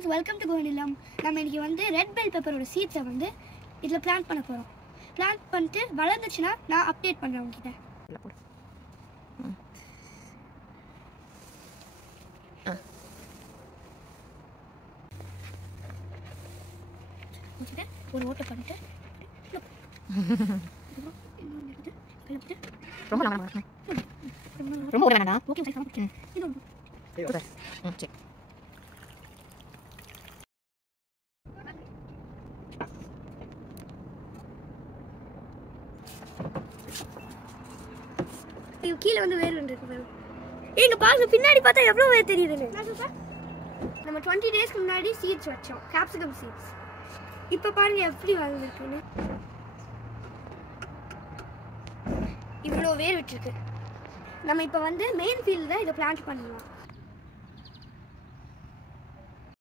friends, welcome to Goandilam. நம்ம இன்னைக்கு வந்து ரெட் பெல் பெப்பரோட சீட்ஸை வந்து இதில் பிளான்ட் பண்ண போகிறோம். பிளான்ட் பண்ணிட்டு வளர்ந்துச்சுன்னா நான் அப்டேட் பண்ணுறேன் உங்ககிட்ட. ஒரு ஓட்டை பண்ணிட்டு ரொம்ப ரொம்ப வேணாடா. ஓகே சரி. கீழே வந்து வேர் இருக்கு. எங்க பாருங்க, பின்னாடி பார்த்தா எவ்வளவு வேர் தெரியுதுன்னு. நம்ம 20 டேஸ்க்கு முன்னாடி சீட்ஸ் வச்சோம், கேப்சிகம் சீட்ஸ். இப்ப பாருங்க எப்படி வளர்ந்துருக்குன்னு. இவ்வளோ வேர் விட்டுருக்கு. நம்ம இப்போ வந்து மெயின் ஃபீல்டில் இதை பிளான்ட் பண்ணலாம்.